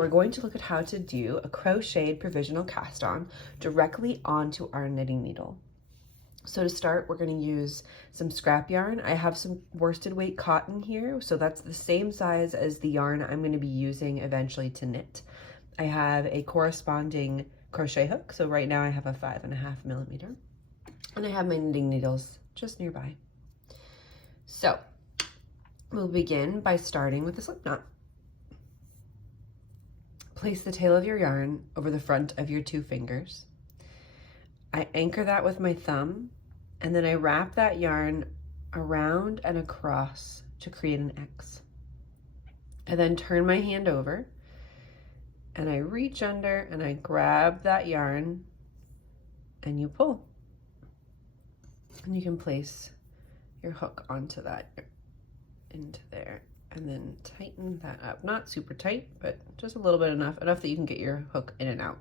we're going to look at how to do a crocheted provisional cast on directly onto our knitting needle. So to start, we're going to use some scrap yarn. I have some worsted weight cotton here, so that's the same size as the yarn I'm going to be using eventually to knit. I have a corresponding crochet hook, so right now I have a 5.5 millimeter, and I have my knitting needles just nearby. So we'll begin by starting with a slip knot. Place the tail of your yarn over the front of your 2 fingers. I anchor that with my thumb, and then I wrap that yarn around and across to create an X. I then turn my hand over, and I reach under and I grab that yarn, and you pull. And you can place your hook onto that, into there, and then tighten that up. Not super tight, but just a little bit enough that you can get your hook in and out.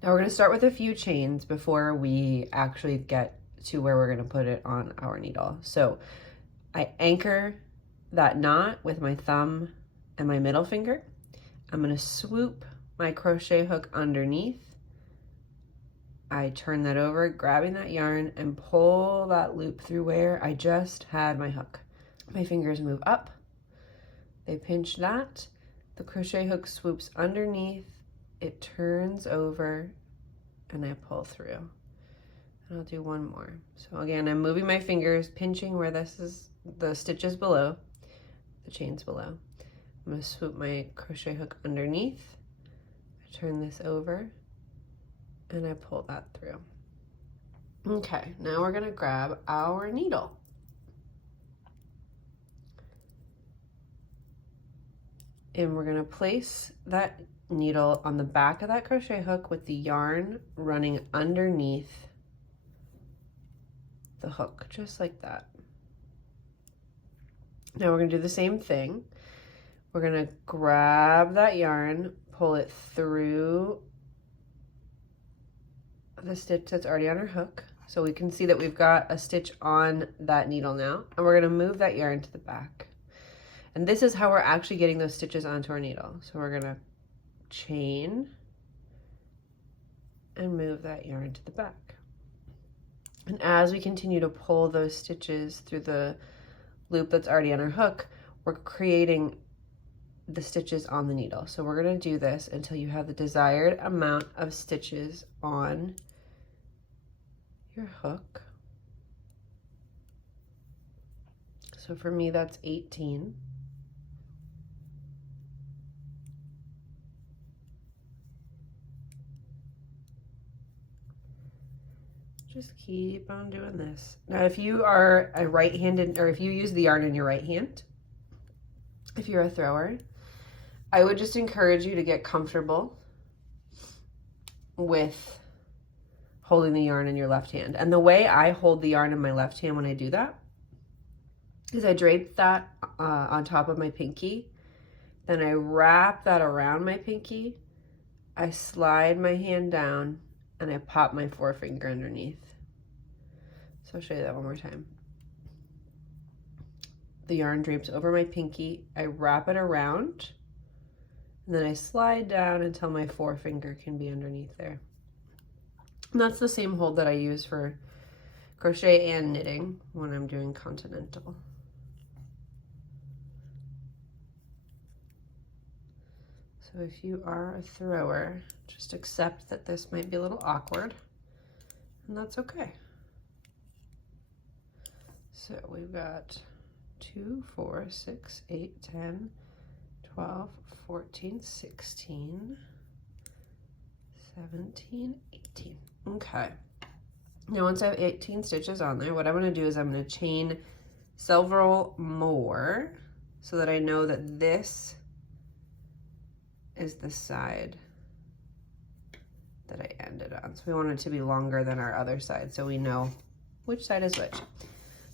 Now we're going to start with a few chains before we actually get to where we're going to put it on our needle. So I anchor that knot with my thumb and my middle finger. I'm going to swoop my crochet hook underneath. I turn that over, grabbing that yarn, and pull that loop through where I just had my hook. My fingers move up, they pinch that, the crochet hook swoops underneath, it turns over, and I pull through. And I'll do one more. So again, I'm moving my fingers, pinching where this is the stitches below, the chains below. I'm going to swoop my crochet hook underneath, I turn this over, and I pull that through. Okay, now we're going to grab our needle. And we're going to place that needle on the back of that crochet hook with the yarn running underneath the hook, just like that. Now we're going to do the same thing. We're going to grab that yarn, pull it through the stitch that's already on our hook, so we can see that we've got a stitch on that needle now, and we're going to move that yarn to the back. And this is how we're actually getting those stitches onto our needle. So we're gonna chain and move that yarn to the back. And as we continue to pull those stitches through the loop that's already on our hook, we're creating the stitches on the needle. So we're gonna do this until you have the desired amount of stitches on your hook. So for me, that's 18. Just keep on doing this. Now, if you are a right-handed, or if you use the yarn in your right hand, if you're a thrower, I would just encourage you to get comfortable with holding the yarn in your left hand. And the way I hold the yarn in my left hand when I do that is I drape that on top of my pinky, then I wrap that around my pinky, I slide my hand down, and I pop my forefinger underneath. So I'll show you that one more time. The yarn drapes over my pinky, I wrap it around, and then I slide down until my forefinger can be underneath there. And that's the same hold that I use for crochet and knitting when I'm doing continental. So if you are a thrower, just accept that this might be a little awkward, and that's okay. So we've got 2, 4, 6, 8, 10, 12, 14, 16, 17, 18. Okay. Now once I have 18 stitches on there, what I'm going to do is I'm going to chain several more so that I know that this is the side that I ended on. So we want it to be longer than our other side so we know which side is which.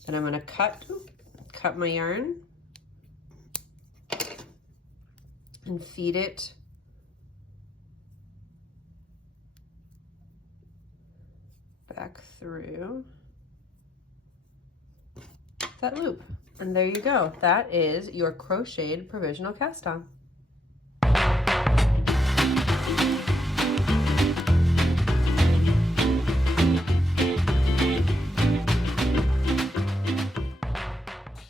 Then I'm going to cut my yarn and feed it back through that loop. And there you go. That is your crocheted provisional cast on.